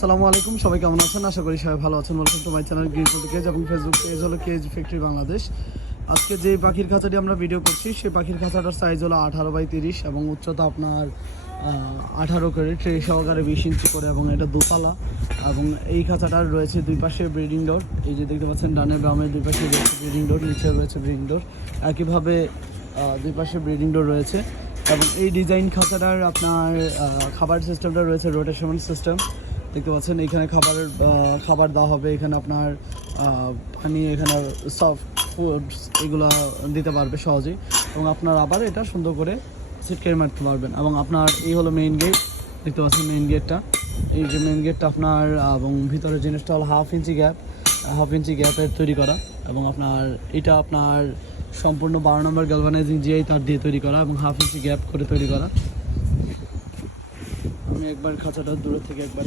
আসসালামু আলাইকুম, সবাই কেমন আছেন? আশা করি সবাই ভালো আছেন। Welcome to my channel green food cage এবং ফেসবুক পেজ হলো কেজ ফ্যাক্টরি বাংলাদেশ। আজকে যে পাখির খাঁচাটি আমরা ভিডিও করছি সেই পাখির খাঁচাটার সাইজ হলো 18x30 এবং উচ্চতা আপনার 18 করে ট্রে সহকারে 20 ইঞ্চি করে এবং এটা দোতলা। এবং এই খাঁচাটার রয়েছে দুই পাশে ব্রিডিং ডোর। এই যে দেখতে পাচ্ছেন ডানে বামে দুই পাশে রয়েছে ব্রিডিং ডোর, নিচে রয়েছে ব্রিডিং ডোর। একইভাবে দুই পাশে ব্রিডিং ডোর রয়েছে এবং এই ডিজাইন খাঁচাটার আপনার খাবার সিস্টেমটা রয়েছে রোটেশনাল সিস্টেম। দেখতে পাচ্ছেন এখানে খাবার দেওয়া হবে, এখানে আপনার পানি, এখানে সফট ফুডস এগুলো দিতে পারবে সহজেই এবং আপনার আবার এটা সুন্দর করে ছিটকে মারতে পারবেন। এবং আপনার এই হলো মেইন গেট, দেখতে পাচ্ছেন মেইন গেটটা। এই যে মেইন গেটটা আপনার এবং ভিতরের জিনিসটা হলো হাফ ইঞ্চি গ্যাপের তৈরি করা এবং আপনার এটা আপনার সম্পূর্ণ 12 নম্বর গ্যালভানাইজিং জিআই তার দিয়ে তৈরি করা এবং হাফ ইঞ্চি গ্যাপ করে তৈরি করা। আমি একবার খাঁচাটা দূরে থেকে একবার